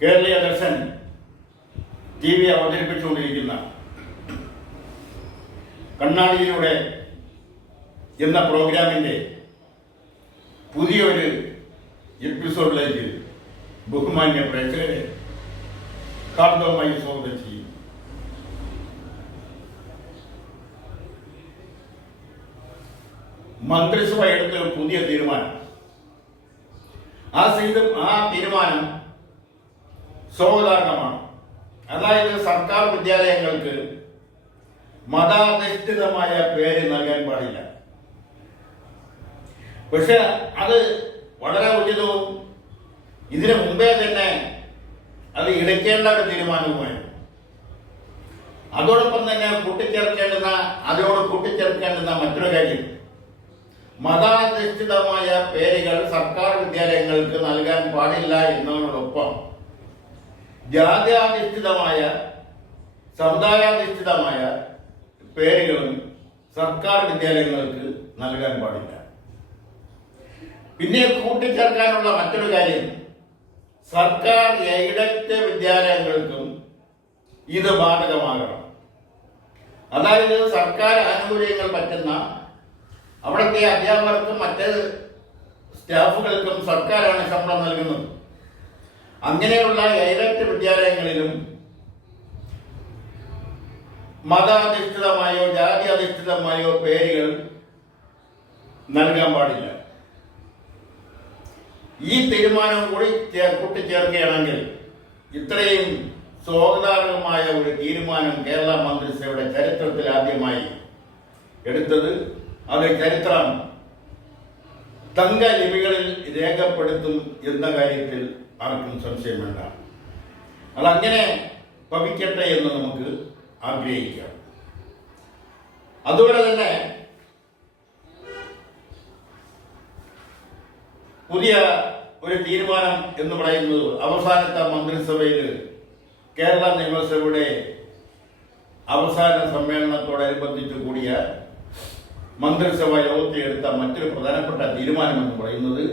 കേരളീയ ദർശൻ TV അവതരിപ്പിച്ചുകൊണ്ടിരിക്കുന്ന കണ്ണാടിയിലൂടെ എന്ന പ്രോഗ്രാമിൻ്റെ പുതിയൊരു എപ്പിസോഡിലേക്ക് ബഹുമാന്യ പ്രേക്ഷകരെ ഹാർദവമായി സ്വാഗതം ചെയ്യും. മന്ത്രിസഭ എടുത്ത ഒരു പുതിയ തീരുമാനം, ആ തീരുമാനം സ്വാഗതാർഹമാണ്. അതായത് സർക്കാർ വിദ്യാലയങ്ങൾക്ക് മതാധിഷ്ഠിതമായ പേര് നൽകാൻ പാടില്ല. പക്ഷെ അത് വളരെ ഉചിതവും ഇതിനു മുമ്പേ തന്നെ അത് ഇടയ്ക്കേണ്ട ഒരു തീരുമാനവുമായിരുന്നു. അതോടൊപ്പം തന്നെ അതിനോട് കൂട്ടിച്ചേർക്കേണ്ടുന്ന മറ്റൊരു കാര്യം, മതാധിഷ്ഠിതമായ പേരുകൾ സർക്കാർ വിദ്യാലയങ്ങൾക്ക് നൽകാൻ പാടില്ല എന്നതിനോടൊപ്പം ജാത്യാധിഷ്ഠിതമായ സമുദായാധിഷ്ഠിതമായ പേരുകളും സർക്കാർ വിദ്യാലയങ്ങൾക്ക് നൽകാൻ പാടില്ല. പിന്നെ കൂട്ടിച്ചേർക്കാനുള്ള മറ്റൊരു കാര്യം, സർക്കാർ എയ്ഡഡ് വിദ്യാലയങ്ങൾക്കും ഇത് ബാധകമാകണം. അതായത് സർക്കാർ ആനുകൂല്യങ്ങൾ പറ്റുന്ന അവിടുത്തെ അധ്യാപകർക്കും മറ്റ് സ്റ്റാഫുകൾക്കും സർക്കാരാണ് ശമ്പളം നൽകുന്നത്. അങ്ങനെയുള്ള എയ്ഡഡ് വിദ്യാലയങ്ങളിലും മതാധിഷ്ഠിതമായോ ജാതി അധിഷ്ഠിതമായോ പേരുകൾ നൽകാൻ പാടില്ല. ഈ തീരുമാനം കൂടി കൂട്ടിച്ചേർക്കുകയാണെങ്കിൽ ഇത്രയും സ്വാഗതാർഹമായ ഒരു തീരുമാനം കേരള മന്ത്രിസഭയുടെ ചരിത്രത്തിൽ ആദ്യമായി എടുത്തത്, അത് ചരിത്രം തങ്ക ലിപികളിൽ രേഖപ്പെടുത്തും എന്ന കാര്യത്തിൽ ആർക്കും സംശയം വേണ്ട. അതങ്ങനെ ഭവിക്കട്ടെ എന്ന് നമുക്ക് ആഗ്രഹിക്കാം. അതുപോലെ തന്നെ പുതിയ ഒരു തീരുമാനം എന്ന് പറയുന്നത്, അവസാനത്തെ മന്ത്രിസഭയിൽ കേരള നിയമസഭയുടെ അവസാന സമ്മേളനത്തോടനുബന്ധിച്ച് കൂടിയ മന്ത്രിസഭ യോഗത്തിൽ എടുത്ത മറ്റൊരു പ്രധാനപ്പെട്ട തീരുമാനം എന്ന് പറയുന്നത്,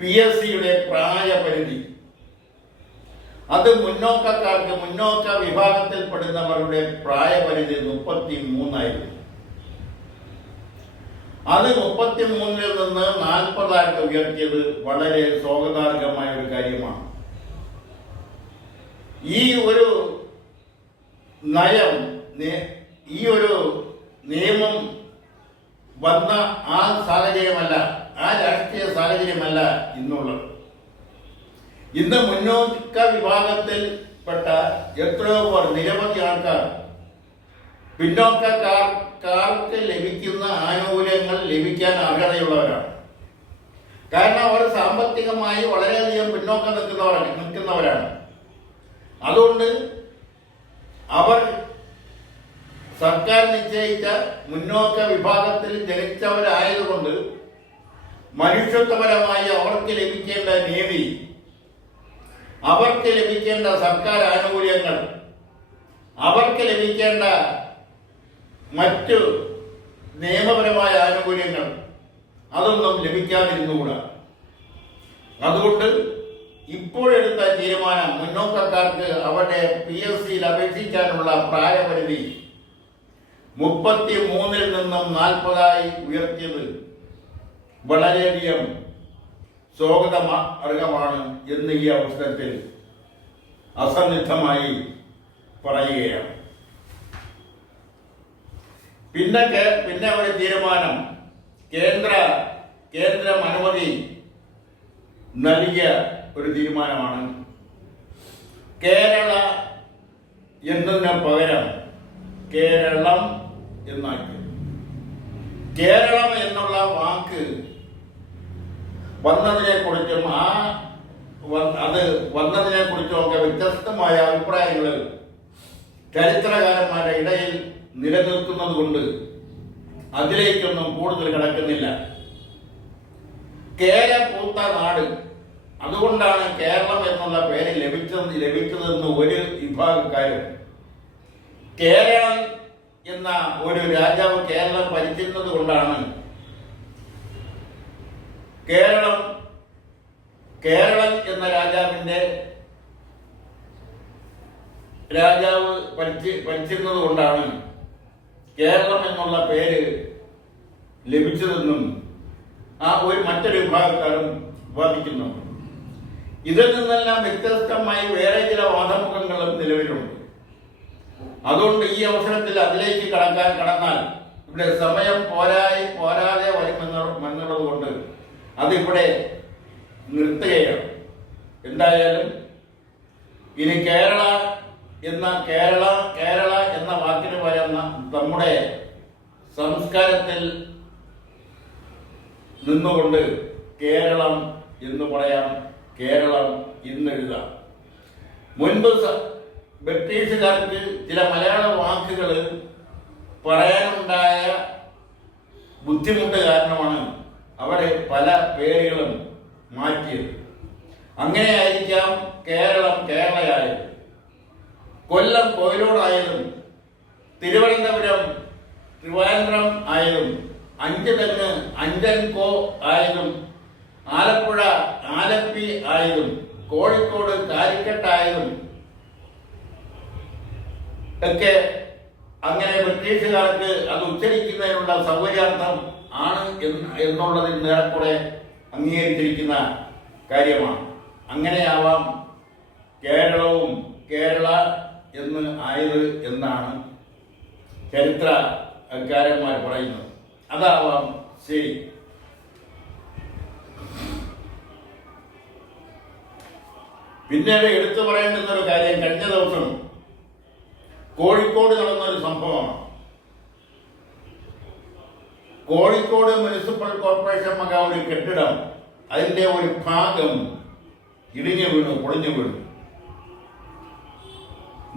PSCയുടെ പ്രായപരിധി അത് മുന്നോക്ക വിഭാഗത്തിൽപ്പെടുന്നവരുടെ പ്രായപരിധി 33 ആയിരുന്നു. അത് 33-ൽ നിന്ന് 40 ഉയർത്തിയത് വളരെ സ്വാഗതാർഹമായ ഒരു കാര്യമാണ്. ഈ ഒരു നയം, ഈ ഒരു നിയമം വന്ന ആ സാഹചര്യമല്ല, ആ രാഷ്ട്രീയ സാഹചര്യമല്ല ഇന്നുള്ളത്. ഇന്ന് മുന്നോക്ക വിഭാഗത്തിൽപ്പെട്ട എത്രയോ പേർ, നിരവധി ആൾക്കാർ പിന്നോക്കക്കാർക്ക് ലഭിക്കുന്ന ആനുകൂല്യങ്ങൾ ലഭിക്കാൻ അർഹതയുള്ളവരാണ്. കാരണം അവർ സാമ്പത്തികമായി വളരെയധികം പിന്നോക്കം നിൽക്കുന്നവരാണ്. അതുകൊണ്ട് അവർ സർക്കാർ നിശ്ചയിച്ച മുന്നോക്ക വിഭാഗത്തിൽ ജനിച്ചവരായതുകൊണ്ട് മനുഷ്യത്വപരമായി അവർക്ക് ലഭിക്കേണ്ട നീതി, അവർക്ക് ലഭിക്കേണ്ട സർക്കാർ ആനുകൂല്യങ്ങൾ, അവർക്ക് ലഭിക്കേണ്ട മറ്റു നിയമപരമായ ആനുകൂല്യങ്ങൾ അതൊന്നും ലഭിക്കാതിരുന്നുകൂടാ. അതുകൊണ്ട് ഇപ്പോഴെടുത്ത തീരുമാനം, മുന്നോക്കക്കാർക്ക് അവരുടെ PSCയിൽ അപേക്ഷിക്കാനുള്ള പ്രായപരിധി 33-ൽ നിന്നും 40 ഉയർത്തിയത് വളരെയധികം സ്വാഗതാർഹമാണ് എന്ന് ഈ അവസരത്തിൽ അസന്നിഗ്ധമായി പറയുകയാണ്. പിന്നെ ഒരു തീരുമാനം, കേന്ദ്രം അനുമതി നൽകിയ ഒരു തീരുമാനമാണ്. കേരള എന്നതിന് പകരം കേരളം എന്നാക്കി. കേരളം എന്നുള്ള വാക്ക് വന്നതിനെക്കുറിച്ചും ഒക്കെ വ്യത്യസ്തമായ അഭിപ്രായങ്ങൾ ചരിത്രകാരന്മാരുടെ ഇടയിൽ നിലനിൽക്കുന്നത് കൊണ്ട് അതിലേക്കൊന്നും കൂടുതൽ കടക്കുന്നില്ല. പൂത്ത നാട്, അതുകൊണ്ടാണ് കേരളം എന്നുള്ള പേര് ലഭിച്ചതെന്ന് ഒരു വിഭാഗക്കാരും, കേരളം എന്ന ഒരു രാജാവ് കേരളം ഭരിച്ചിരുന്നത് കൊണ്ടാണ് കേരളം എന്ന രാജാവ് ഭരിച്ചിരുന്നത് കൊണ്ടാണ് കേരളം എന്നുള്ള പേര് ലഭിച്ചതെന്നും മറ്റൊരു വിഭാഗക്കാരും വാദിക്കുന്നു. ഇതിൽ നിന്നെല്ലാം വ്യത്യസ്തമായി വേറെ ചില വാദമുഖങ്ങളും നിലവിലുണ്ട്. അതുകൊണ്ട് ഈ അവസരത്തിൽ അതിലേക്ക് കടന്നാൽ ഇവിടെ സമയം പോരാതെ വരുമെന്നുള്ളത് കൊണ്ട് അതിവിടെ നിർത്തുകയാണ്. എന്തായാലും ഇനി കേരള എന്ന വാക്കിന് പറയുന്ന നമ്മുടെ സംസ്കാരത്തിൽ നിന്നുകൊണ്ട് കേരളം എന്ന് പറയാം, കേരളം ഇന്നെഴുതാം. മുൻപ് ബ്രിട്ടീഷുകാർക്ക് ചില മലയാള വാക്കുകൾ പറയാനുണ്ടായ ബുദ്ധിമുട്ട് കാരണമാണ് അവരെ പല പേരുകളും മാറ്റിയത്. അങ്ങനെയായിരിക്കാം കേരളം കേരളയായത്, കൊല്ലം കോയിലോടായതും, തിരുവനന്തപുരം ട്രിവാൻഡ്രം ആയതും, അഞ്ചുതെങ്ങ് അഞ്ചൻകോ ആയതും, ആലപ്പുഴ ആലപ്പി ആയതും, കോഴിക്കോട് കാലിക്കട്ടായതും ഒക്കെ അങ്ങനെ ബ്രിട്ടീഷുകാർക്ക് അത് ഉച്ചരിക്കുന്നതിനുള്ള സൗകര്യാർത്ഥം ആണ് എന്നുള്ളതിൽ നേരെക്കുറെ അംഗീകരിച്ചിരിക്കുന്ന കാര്യമാണ്. അങ്ങനെയാവാം കേരളവും കേരള എന്ന് ആയത് എന്നാണ് ചരിത്രകാരന്മാർ പറയുന്നത്. അതാവാം ശരി. പിന്നീട് എടുത്തു പറയേണ്ടുന്ന ഒരു കാര്യം, കഴിഞ്ഞ ദിവസം കോഴിക്കോട് നടന്നൊരു സംഭവമാണ്. കോഴിക്കോട് മുനിസിപ്പൽ കോർപ്പറേഷൻ വക ഒരു കെട്ടിടം, അതിന്റെ ഒരു ഭാഗം പൊളിഞ്ഞു വീണു.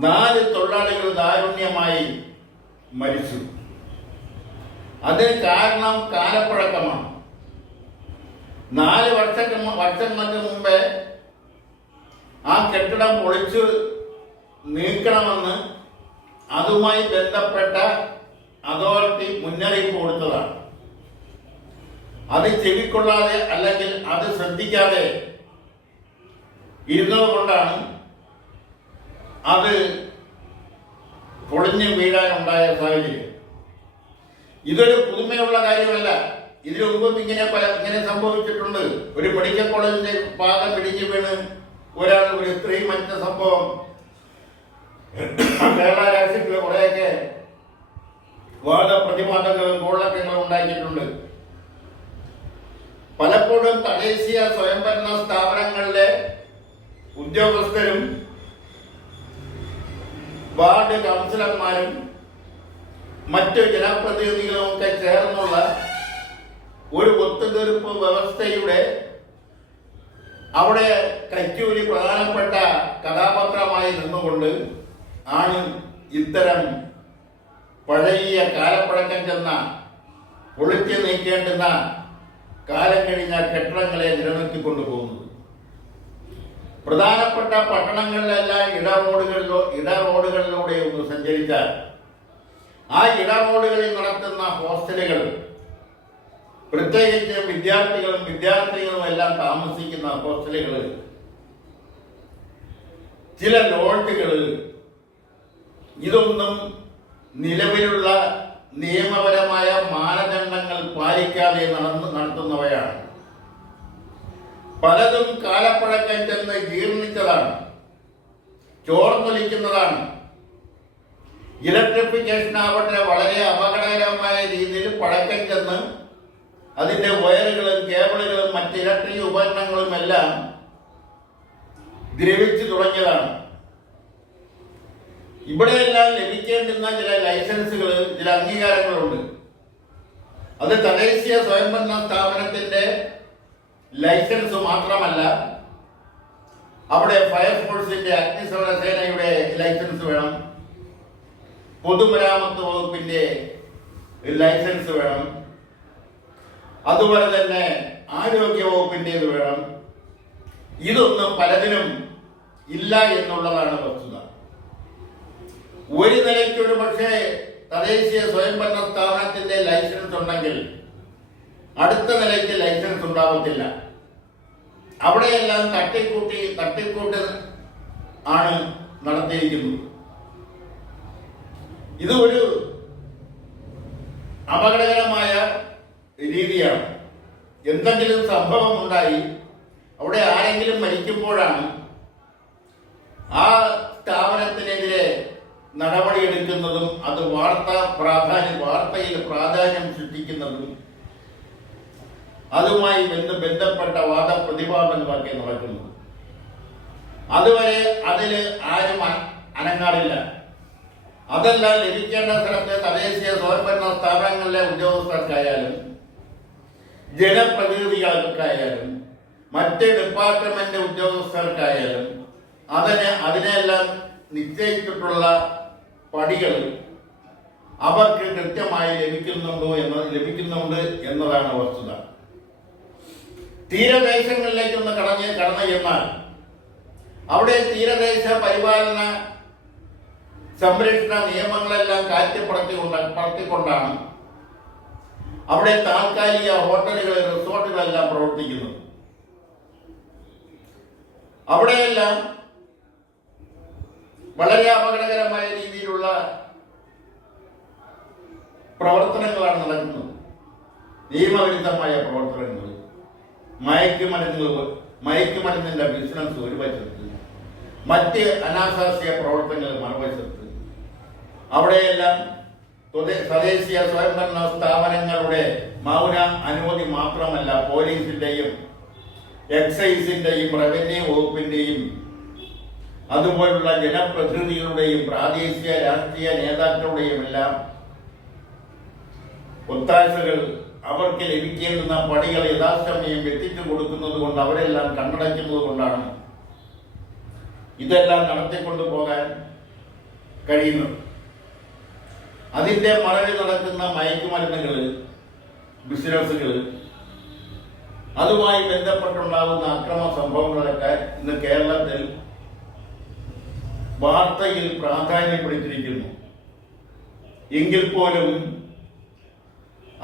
4 തൊഴിലാളികൾ ദാരുണ്യമായി മരിച്ചു. അതിന് കാരണം കാലപ്പഴക്കമാണ്. 4 വർഷങ്ങൾക്ക് മുമ്പേ ആ കെട്ടിടം പൊളിച്ചു നീക്കണമെന്ന് അതുമായി ബന്ധപ്പെട്ട അതോറിറ്റി മുന്നറിയിപ്പ് കൊടുത്തതാണ്. അത് ചെവിക്കൊള്ളാതെ അല്ലെങ്കിൽ അത് ശ്രദ്ധിക്കാതെ ഇരുന്നത് കൊണ്ടാണ് അത് പൊളിഞ്ഞു വീഴാനുണ്ടായ സാഹചര്യം. ഇതൊരു പുതുമയുള്ള കാര്യമല്ല. ഇതിനു മുമ്പും ഇങ്ങനെ സംഭവിച്ചിട്ടുണ്ട്. ഒരു മെഡിക്കൽ കോളേജിന്റെ ഭാഗം ഇടിഞ്ഞു വീണ് ഒരു സ്ത്രീ മരിച്ച സംഭവം കേരള രാഷ്ട്രീയത്തിൽ കുറെയൊക്കെ വാദപ്രതിവാദങ്ങളും കോളക്കങ്ങളും ഉണ്ടാക്കിയിട്ടുണ്ട്. പലപ്പോഴും തദ്ദേശീയ സ്വയംഭരണ സ്ഥാപനങ്ങളിലെ ഉദ്യോഗസ്ഥരും വാർഡ് കൗൺസിലർമാരും മറ്റ് ജനപ്രതിനിധികളും ഒക്കെ ചേർന്നുള്ള ഒരു ഒത്തുതീർപ്പ് വ്യവസ്ഥയുടെ അവിടെ കൈക്കൂലി പ്രധാനപ്പെട്ട കഥാപാത്രമായി നിന്നുകൊണ്ട് ആണ് ഇത്തരം പഴയ കാലപ്പഴക്കം ചെന്ന പൊളിച്ചു നീക്കേണ്ടുന്ന കാലം കഴിഞ്ഞ കെട്ടിടങ്ങളെ നിലനിർത്തിക്കൊണ്ടുപോകുന്നത്. പ്രധാനപ്പെട്ട പട്ടണങ്ങളിലെല്ലാം ഇടറോഡുകളിലൂടെ ഒന്ന് സഞ്ചരിച്ചാൽ ആ ഇടറോഡുകളിൽ നടത്തുന്ന ഹോസ്റ്റലുകൾ, പ്രത്യേകിച്ച് വിദ്യാർത്ഥികളും എല്ലാം താമസിക്കുന്ന ഹോസ്റ്റലുകൾ, ചില ലോഡ്ജുകൾ, ഇതൊന്നും നിലവിലുള്ള നിയമപരമായ മാനദണ്ഡങ്ങൾ പാലിക്കാതെ നടത്തുന്നവയാണ്. പലതും കാലപ്പഴക്കം ചെന്ന് ജീർണിച്ചതാണ്, ചോർന്നൊലിക്കുന്നതാണ്. ഇലക്ട്രിഫിക്കേഷൻ ആവട്ടെ വളരെ അപകടകരമായ രീതിയിൽ പഴക്കം ചെന്ന് അതിന്റെ വയറുകളും കേബിളുകളും മറ്റ് ഇലക്ട്രിക് ഉപകരണങ്ങളും എല്ലാം ദ്രവിച്ചു തുടങ്ങിയതാണ്. ഇവിടെയെല്ലാം ലഭിക്കേണ്ടുന്ന ചില ലൈസൻസുകൾ, ചില അംഗീകാരങ്ങളുണ്ട്. അത് തദ്ദേശീയ സ്വയംഭരണ സ്ഥാപനത്തിന്റെ ലൈസൻസ് മാത്രമല്ല, അവിടെ ഫയർഫോഴ്സിന്റെ അഗ്നിശമന സേനയുടെ ലൈസൻസ് വേണം, പൊതുമരാമത്ത് വകുപ്പിന്റെ ലൈസൻസ് വേണം, അതുപോലെ തന്നെ ആരോഗ്യ വകുപ്പിന്റേത് വേണം. ഇതൊന്നും പലതിനും ഇല്ല എന്നുള്ളതാണ് വസ്തുത. ഒരു നിലയ്ക്ക് ഒരു പക്ഷേ തദ്ദേശീയ സ്വയംഭരണ സ്ഥാപനത്തിന്റെ ലൈസൻസ് ഉണ്ടെങ്കിൽ അടുത്ത നിലയ്ക്ക് ലൈസൻസ് ഉണ്ടാവത്തില്ല. അവിടെയെല്ലാം തട്ടിക്കൂട്ട് ആണ് നടത്തിയിരിക്കുന്നത്. ഇത് ഒരു അപകടകരമായ രീതിയാണ്. എന്തെങ്കിലും സംഭവം ഉണ്ടായി അവിടെ ആരെങ്കിലും മരിക്കുമ്പോഴാണ് ആ സ്ഥാപനത്തിനെതിരെ നടപടിയെടുക്കുന്നതും അത് വാർത്തയിൽ പ്രാധാന്യം സൃഷ്ടിക്കുന്നതും അതുമായി ബന്ധപ്പെട്ട വാദപ്രതിവാദങ്ങളൊക്കെ നടക്കുന്നത്. അതുവരെ അതിൽ ആരും അനങ്ങാറില്ല. അതെല്ലാം ലഭിക്കേണ്ട സ്ഥലത്തെ തദ്ദേശീയ സ്വയംഭരണ സ്ഥാപനങ്ങളിലെ ഉദ്യോഗസ്ഥർക്കായാലും ജനപ്രതിനിധികൾക്കായാലും മറ്റ് ഡിപ്പാർട്ട്മെന്റ് ഉദ്യോഗസ്ഥർക്കായാലും അതിനെല്ലാം നിശ്ചയിച്ചിട്ടുള്ള പടികൾ അവർക്ക് കൃത്യമായി ലഭിക്കുന്നുണ്ട് എന്നതാണ് വസ്തുത. തീരദേശങ്ങളിലേക്കൊന്ന് കടന്നു ചെന്നാൽ അവിടെ തീരദേശ പരിപാലന സംരക്ഷണ നിയമങ്ങളെല്ലാം പറത്തിക്കൊണ്ടാണ് അവിടെ താൽക്കാലിക ഹോട്ടലുകൾ, റിസോർട്ടുകളെല്ലാം പ്രവർത്തിക്കുന്നത്. അവിടെയെല്ലാം വളരെ അപകടകരമായ രീതിയിലുള്ള പ്രവർത്തനങ്ങളാണ് നടക്കുന്നത്. നിയമവിരുദ്ധമായ പ്രവർത്തനങ്ങൾ, മയക്കുമരുന്നിന്റെ ബിസിനസ് ഒരു വശത്ത്, മറ്റ് അനാശാസ്യ പ്രവർത്തനങ്ങൾ മറുവശത്ത്. അവിടെയെല്ലാം തദ്ദേശീയ സ്വയംഭരണ സ്ഥാപനങ്ങളുടെ മൗന അനുമതി മാത്രമല്ല, പോലീസിന്റെയും എക്സൈസിന്റെയും റവന്യൂ വകുപ്പിന്റെയും അതുപോലുള്ള ജനപ്രതിനിധികളുടെയും പ്രാദേശിക രാഷ്ട്രീയ നേതാക്കളുടെയും എല്ലാം ഒത്താശകൾ അവർക്ക് ലഭിക്കേണ്ടുന്ന പടികൾ യഥാസമയം എത്തിച്ചു കൊടുക്കുന്നത് കൊണ്ട് അവരെല്ലാം കണ്ണടയ്ക്കുന്നത് കൊണ്ടാണ് ഇതെല്ലാം നടത്തിക്കൊണ്ടു പോകാൻ കഴിയുന്നത്. അതിന്റെ മറവിൽ നടക്കുന്ന മയക്കുമരുന്നുകൾ ബിസിനസ്സുകൾ, അതുമായി ബന്ധപ്പെട്ടുണ്ടാകുന്ന അക്രമ സംഭവങ്ങളൊക്കെ ഇന്ന് കേരളത്തിൽ വാർത്തയിൽ പ്രാധാന്യപ്പെടുത്തിയിരിക്കുന്നു. എങ്കിൽ പോലും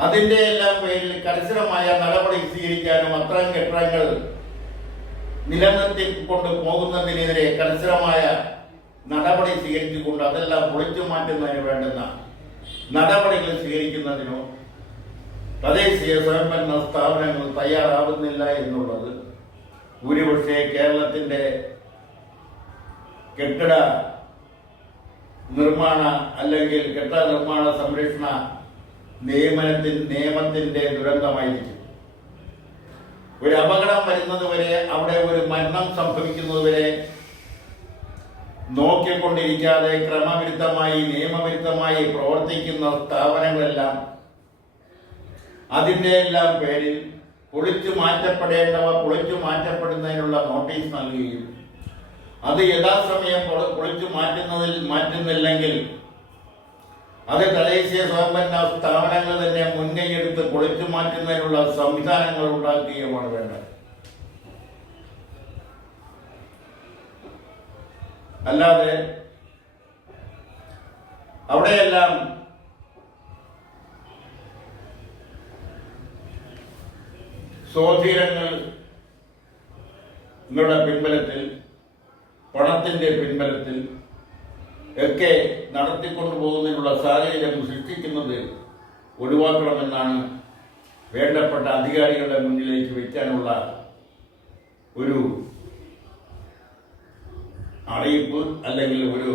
അതിന്റെ എല്ലാം പേരിൽ കർശനമായ നടപടി സ്വീകരിക്കാനും അത്തരം കെട്ടിടങ്ങൾ നിലനിർത്തിക്കൊണ്ട് പോകുന്നതിനെതിരെ കർശനമായ നടപടി സ്വീകരിച്ചുകൊണ്ട് അതെല്ലാം പൊളിച്ചു മാറ്റുന്നതിന് വേണ്ടുന്ന നടപടികൾ സ്വീകരിക്കുന്നതിനോ തദ്ദേശീയ സ്വയംഭരണ സ്ഥാപനങ്ങൾ തയ്യാറാവുന്നില്ല എന്നുള്ളത് ഒരുപക്ഷെ കേരളത്തിന്റെ കെട്ടിട നിർമ്മാണ അല്ലെങ്കിൽ കെട്ടിട നിർമ്മാണ സംരക്ഷണ നിയമത്തിന്റെ ദുരന്തമായിരിക്കും. ഒരു അപകടം വരുന്നത് വരെ, അവിടെ ഒരു മരണം സംഭവിക്കുന്നത് വരെ നോക്കിക്കൊണ്ടിരിക്കാതെ ക്രമവിരുദ്ധമായി നിയമവിരുദ്ധമായി പ്രവർത്തിക്കുന്ന സ്ഥാപനങ്ങളെല്ലാം അതിൻ്റെ എല്ലാം പേരിൽ പൊളിച്ചു മാറ്റപ്പെടേണ്ടവ പൊളിച്ചു മാറ്റപ്പെടുന്നതിനുള്ള നോട്ടീസ് നൽകുകയും അത് യഥാസമയം പൊളിച്ചു മാറ്റുന്നില്ലെങ്കിൽ അത് തദ്ദേശീയ സ്വയംഭരണ സ്ഥാപനങ്ങൾ തന്നെ മുൻകൈയെടുത്ത് പൊളിച്ചു മാറ്റുന്നതിനുള്ള സംവിധാനങ്ങൾ ഉണ്ടാക്കുകയുമാണ് വേണ്ടത്. അല്ലാതെ അവിടെയെല്ലാം സ്വാധീനങ്ങളുടെ പിൻബലത്തിൽ, പണത്തിന്റെ പിൻബലത്തിൽ ഒക്കെ നടത്തിക്കൊണ്ടുപോകുന്നതിനുള്ള സാഹചര്യം സൃഷ്ടിക്കുന്നത് ഒഴിവാക്കണമെന്നാണ് വേണ്ടപ്പെട്ട അധികാരികളുടെ മുന്നിലേക്ക് വയ്ക്കാനുള്ള ഒരു അറിയിപ്പ് അല്ലെങ്കിൽ ഒരു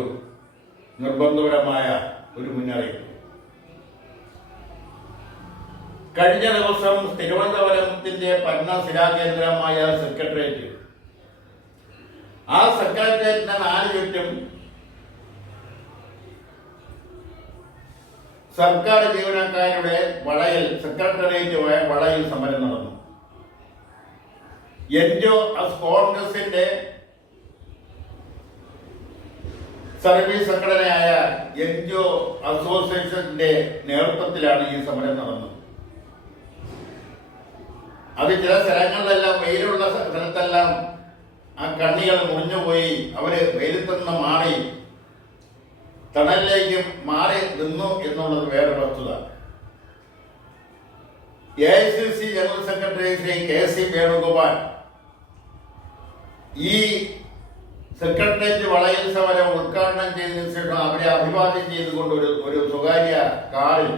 നിർബന്ധപരമായ ഒരു മുന്നറിയിപ്പ്. കഴിഞ്ഞ ദിവസം തിരുവനന്തപുരത്തിന്റെ ഭരണസിരാകേന്ദ്രമായ സെക്രട്ടേറിയറ്റ്, ആ സെക്രട്ടേറിയറ്റിന്റെ 4 ചുറ്റും സർക്കാർ ജീവനക്കാരുടെ സെക്രട്ടേറിയറ്റ് വളയിൽ സമരം നടന്നു. കോൺഗ്രസിന്റെ സർവീസ് സംഘടനയായ എൻജിഒ അസോസിയേഷന്റെ നേതൃത്വത്തിലാണ് ഈ സമരം നടന്നത്. അത് ചില സ്ഥലങ്ങളിലെല്ലാം, വെയിലുള്ള സ്ഥലത്തെല്ലാം ആ കണ്ണികൾ മുറിഞ്ഞുപോയി. അവര് വെയിലത്തുനിന്ന് മാറി തണലിലേക്ക് മാറി നിന്നു എന്നുള്ളത് വേറെ വസ്തുത. AICC general secretary Shri KC Venugopal ഈ സെക്രട്ടേറിയറ്റ് വളയൽ സമരം ഉദ്ഘാടനം ചെയ്തതിനു ശേഷം അവരെ അഭിവാദ്യം ചെയ്തുകൊണ്ട് ഒരു സ്വകാര്യ കാറിൽ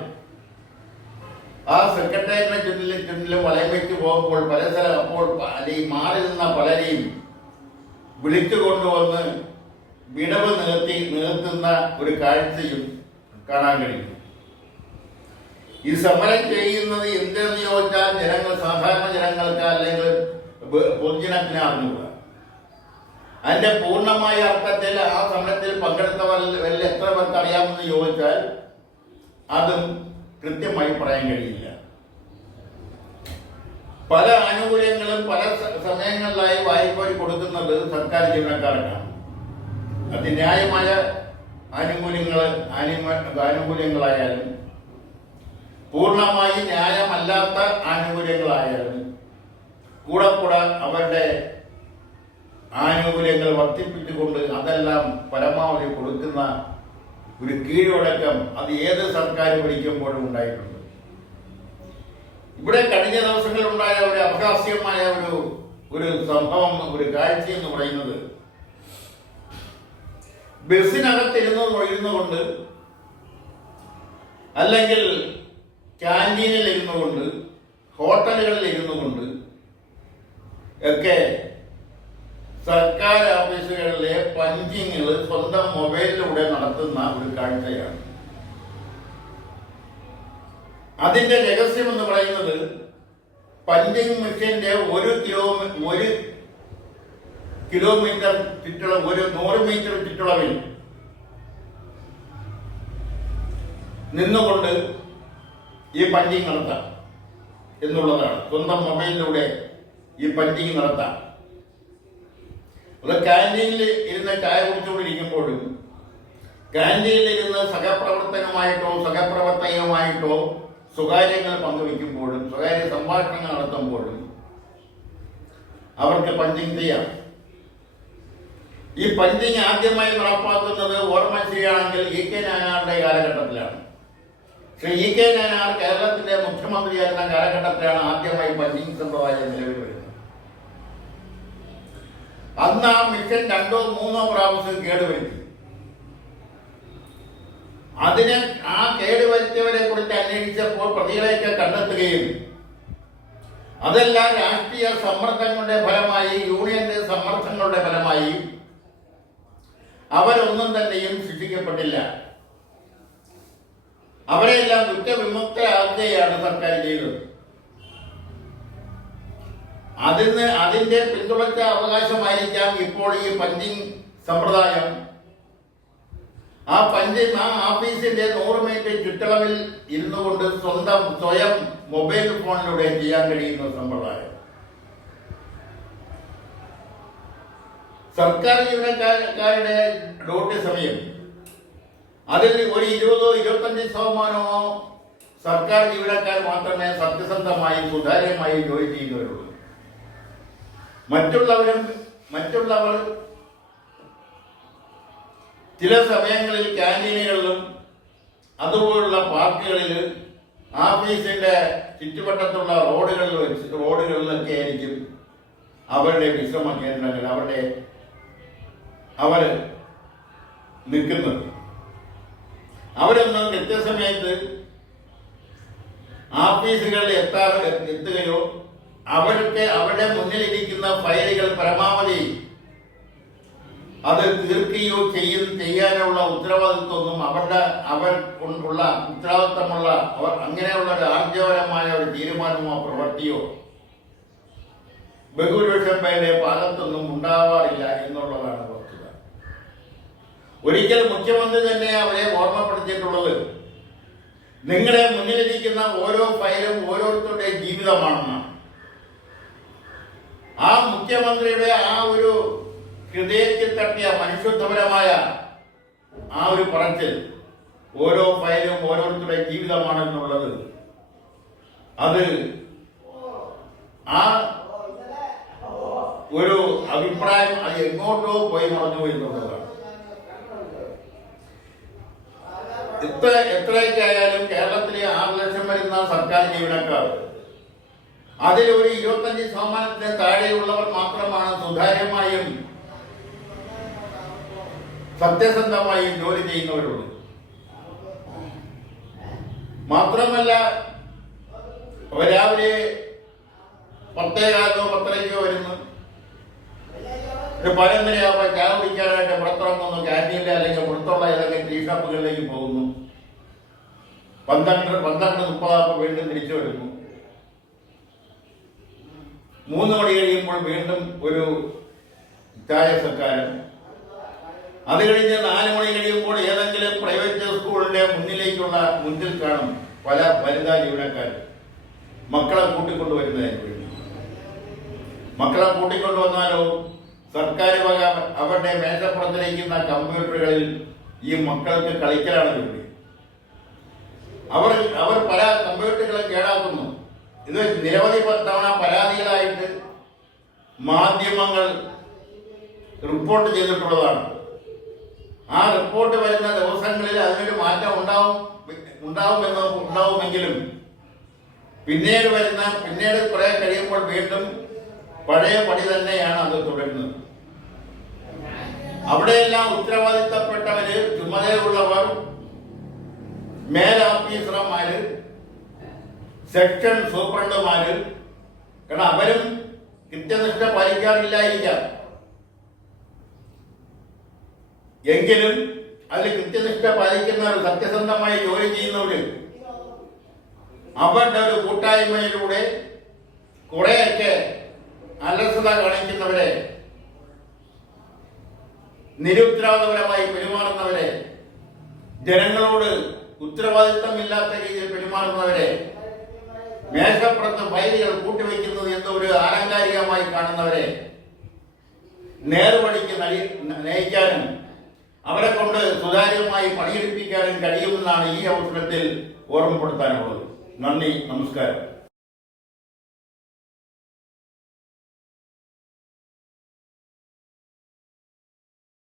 ആ സെക്രട്ടേറിയറ്റിന് ചുറ്റിലും വലയം വെച്ച് പോകുമ്പോൾ പല സ്ഥലം അപ്പോൾ അല്ലെങ്കിൽ മാറി നിന്ന പലരെയും വിളിച്ചു കൊണ്ടുവന്ന് വിടവ് നിർത്തുന്ന ഒരു കാഴ്ചയും കാണാൻ കഴിയും. ഈ സമരം ചെയ്യുന്നത് എന്തെന്ന് ചോദിച്ചാൽ സാധാരണ ജനങ്ങൾക്ക് അല്ലെങ്കിൽ പൊതുജനത്തിന് അറിഞ്ഞുകൂടാ. അതിന്റെ പൂർണ്ണമായ അർത്ഥത്തിൽ ആ സമരത്തിൽ പങ്കെടുത്തവരിൽ എത്ര പേർക്ക് അറിയാമെന്ന് ചോദിച്ചാൽ അതും കൃത്യമായി പറയാൻ കഴിയില്ല. പല ആനുകൂല്യങ്ങളും പല സമയങ്ങളിലായി വായ്പ കൊടുക്കുന്നത് സർക്കാർ ജീവനക്കാർക്കാണ്. അത് ന്യായമായ ആനുകൂല്യങ്ങളായാലും പൂർണ്ണമായി ന്യായമല്ലാത്ത ആനുകൂല്യങ്ങളായാലും കൂടെ അവരുടെ ആനുകൂല്യങ്ങൾ വർദ്ധിപ്പിച്ചുകൊണ്ട് അതെല്ലാം പരമാവധി കൊടുക്കുന്ന ഒരു കീഴ്വഴക്കം അത് ഏത് സർക്കാർ ഭരിക്കുമ്പോഴും ഉണ്ടായിട്ടുണ്ട്. ഇവിടെ കഴിഞ്ഞ ദിവസങ്ങളിൽ ഉണ്ടായ ഒരു അപഹാസ്യമായ ഒരു സംഭവം, ഒരു കാഴ്ച എന്ന് പറയുന്നത് ബസ്സിനകത്തിരുന്നു കൊണ്ട് അല്ലെങ്കിൽ ക്യാൻറ്റീനിൽ ഇരുന്നു കൊണ്ട് ഹോട്ടലുകളിൽ ഇരുന്നു കൊണ്ട് ഒക്കെ സർക്കാർ ഓഫീസുകളിലെ പഞ്ചിങ്ങുകൾ സ്വന്തം മൊബൈലിലൂടെ നടത്തുന്ന ഒരു കാഴ്ചയാണ്. അതിന്റെ രഹസ്യം എന്ന് പറയുന്നത് പഞ്ചിങ് മെഷീന്റെ 1 കിലോമീറ്റർ ചുറ്റളവ്, 100 മീറ്റർ ചുറ്റളവിൽ നിന്നുകൊണ്ട് ഈ പഞ്ചിങ് നടത്താം എന്നുള്ളതാണ്. സ്വന്തം മൊബൈലിലൂടെ ഈ പഞ്ചിങ് നടത്താം. അത് ക്യാൻറ്റീനിൽ ഇരുന്ന് ചായ കുടിച്ചുകൊണ്ടിരിക്കുമ്പോഴും ക്യാൻറ്റീനിൽ ഇരുന്ന് സഹപ്രവർത്തകരുമായിട്ടോ സ്വകാര്യങ്ങൾ പങ്കുവയ്ക്കുമ്പോഴും സ്വകാര്യ സംഭാഷണങ്ങൾ നടത്തുമ്പോഴും അവർക്ക് പഞ്ചിങ് ചെയ്യാം. ഈ പഞ്ചിങ് ആദ്യമായി നടപ്പാക്കുന്നത് ഓർമ്മ ശരിയാണെങ്കിൽ ഇ കെ നായനാരുടെ കാലഘട്ടത്തിലാണ്. ശ്രീ ഇ കെ നായനാർ കേരളത്തിന്റെ മുഖ്യമന്ത്രിയായിരുന്ന കാലഘട്ടത്തിലാണ് ആദ്യമായി പഞ്ചിങ് സമ്പ്രദായം നിലവിൽ വരുന്നത്. അന്ന് ആ മിഷൻ 2 or 3 പ്രാവശ്യം കേടുവരുത്തി. അതിന് ആ കേടുവരുത്തിയവരെ കുറിച്ച് അന്വേഷിച്ചപ്പോൾ പ്രതികളെയൊക്കെ കണ്ടെത്തുകയും അതെല്ലാം രാഷ്ട്രീയ സമ്മർദ്ദങ്ങളുടെ ഫലമായി, യൂണിയന്റെ സമ്മർദ്ദങ്ങളുടെ ഫലമായി അവരൊന്നും തന്നെയും ശിക്ഷിക്കപ്പെട്ടില്ല. അവരെല്ലാം കുറ്റവിമുക്തരാക്കുകയാണ് സർക്കാർ ചെയ്തത്. അതിന്റെ പിന്തുണച്ച അവകാശമായിരിക്കാം ഇപ്പോൾ ഈ പഞ്ചിങ് സമ്പ്രദായം. ആ ഓഫീസിന്റെ 100 മീറ്റർ ചുറ്റളവിൽ ഇരുന്നു കൊണ്ട് സ്വയം മൊബൈൽ ഫോണിലൂടെ ചെയ്യാൻ കഴിയുന്ന സമ്പ്രദായം. സർക്കാർ ജീവനക്കാരുടെ ഡ്യൂട്ടി സമയം അതിൽ ഒരു 20-25% സർക്കാർ ജീവനക്കാർ മാത്രമേ സത്യസന്ധമായി സുതാര്യമായി ജോലി ചെയ്യുന്നവരുള്ളൂ. മറ്റുള്ളവർ ചില സമയങ്ങളിൽ ക്യാൻറ്റീനുകളിലും അതുപോലുള്ള പാർക്കുകളിൽ ഓഫീസിന്റെ ചുറ്റുവട്ടത്തുള്ള റോഡുകളിലൊക്കെ ആയിരിക്കും അവരുടെ വിശ്രമ കേന്ദ്രങ്ങൾ, അവർ നിൽക്കുന്നത്. അവരൊന്നും കൃത്യസമയത്ത് ഓഫീസുകളിൽ എത്തുകയോ അവരുടെ മുന്നിലിരിക്കുന്ന ഫയലുകൾ പരമാവധി അത് തീർക്കുകയോ ചെയ്യാനുള്ള ഉത്തരവാദിത്വമൊന്നും അങ്ങനെയുള്ള ഒരു ആർജവരമായ ഒരു തീരുമാനമോ പ്രവൃത്തിയോ ബഹുഭൂരിപക്ഷം പേരുടെ ഭാഗത്തൊന്നും ഉണ്ടാവാറില്ല എന്നുള്ളതാണ് വസ്തുത. ഒരിക്കൽ മുഖ്യമന്ത്രി തന്നെ അവരെ ഓർമ്മപ്പെടുത്തിയിട്ടുള്ളത് നിങ്ങളുടെ മുന്നിലിരിക്കുന്ന ഓരോ ഫയലും ഓരോരുത്തരുടെ ജീവിതമാണെന്നാണ്. ആ മുഖ്യമന്ത്രിയുടെ ആ ഒരു ഹൃദയത്തിൽ തട്ടിയ മനുഷ്യത്വപരമായ ആ ഒരു പറച്ചിൽ ഓരോ ഫയലും ഓരോരുത്തരുടെ ജീവിതമാണെന്നുള്ളത് അത് ആ ഒരു അഭിപ്രായം അത് എങ്ങോട്ടോ പോയി മറഞ്ഞു എന്നുള്ളതാണ്. എത്രയൊക്കെ ആയാലും കേരളത്തിലെ 6 ലക്ഷം വരുന്ന സർക്കാർ ജീവനക്കാർ അതിൽ ഒരു 25% താഴെയുള്ളവർ മാത്രമാണ് സുതാര്യമായും സത്യസന്ധമായും ജോലി ചെയ്യുന്നവരുള്ളത്. മാത്രമല്ല, രാവിലെ 10:15 10:30 വരുന്നു, ഒരു 11:30 ചായ കുടിക്കാനായിട്ട് പുറത്തിറങ്ങുന്നു, ക്യാൻറ്റീനിലെ അല്ലെങ്കിൽ പുറത്തുള്ള ഏതെങ്കിലും ടീ ഷോപ്പുകളിലേക്ക് പോകുന്നു. 12:30 വീണ്ടും തിരിച്ചു വരുന്നു. 3 മണി കഴിയുമ്പോൾ വീണ്ടും ഒരു ചായ സൽക്കാരം. അത് കഴിഞ്ഞ് 4 മണി കഴിയുമ്പോൾ ഏതെങ്കിലും പ്രൈവറ്റ് സ്കൂളിന്റെ മുന്നിൽ കാണും പല വനിതാ ജീവനക്കാർ മക്കളെ കൂട്ടിക്കൊണ്ടുവരുന്നതിന് വേണ്ടി. മക്കളെ കൂട്ടിക്കൊണ്ടുവന്നാലോ സർക്കാർ വക അവരുടെ മേശപ്പുറത്തിരിക്കുന്ന കമ്പ്യൂട്ടറുകളിൽ ഈ മക്കൾക്ക് കളിക്കലാണ് ജോലി. അവർ പല കമ്പ്യൂട്ടറുകളും കേടാക്കുന്നു. ഇത് നിരവധി തവണ പരാതികളായിട്ട് മാധ്യമങ്ങൾ റിപ്പോർട്ട് ചെയ്തിട്ടുള്ളതാണ്. ആ റിപ്പോർട്ട് വരുന്ന ദിവസങ്ങളിൽ അതിനൊരു മാറ്റം ഉണ്ടാവുമെങ്കിലും പിന്നീട് കുറെ കഴിയുമ്പോൾ വീണ്ടും പഴയ പടി തന്നെയാണ് അത് തുടരുന്നത്. അവിടെയെല്ലാം ഉത്തരവാദിത്തപ്പെട്ടവര്, ചുമതലയുള്ളവർ, മേലാഫീസർമാര്, സെക്ഷൻ സൂപ്രണ്ടുമാര്, കാരണം അവരും കൃത്യനിഷ്ഠ പാലിക്കാറില്ലായിരിക്കാം. എങ്കിലും അതിൽ കൃത്യനിഷ്ഠ പാലിക്കുന്നവർ, സത്യസന്ധമായി ജോലി ചെയ്യുന്നവര്, അവരുടെ ഒരു കൂട്ടായ്മയിലൂടെ കുറെയൊക്കെ അലസത കാണിക്കുന്നവരെ, നിരുത്തരവാദപരമായി പെരുമാറുന്നവരെ, ജനങ്ങളോട് ഉത്തരവാദിത്തമില്ലാത്ത രീതിയിൽ പെരുമാറുന്നവരെ, മേശപ്പുറത്ത് ഫയലുകൾ കൂട്ടിവെക്കുന്നത് എന്തോ ഒരു ആലങ്കാരികമായി കാണുന്നവരെ നേർവഴിക്ക് നയിക്കാനും അവരെ കൊണ്ട് സുതാര്യമായി പണിയെടുപ്പിക്കാനും കഴിയുമെന്നാണ് ഈ അവസരത്തിൽ ഓർമ്മപ്പെടുത്താനുള്ളത്. നന്ദി, നമസ്കാരം.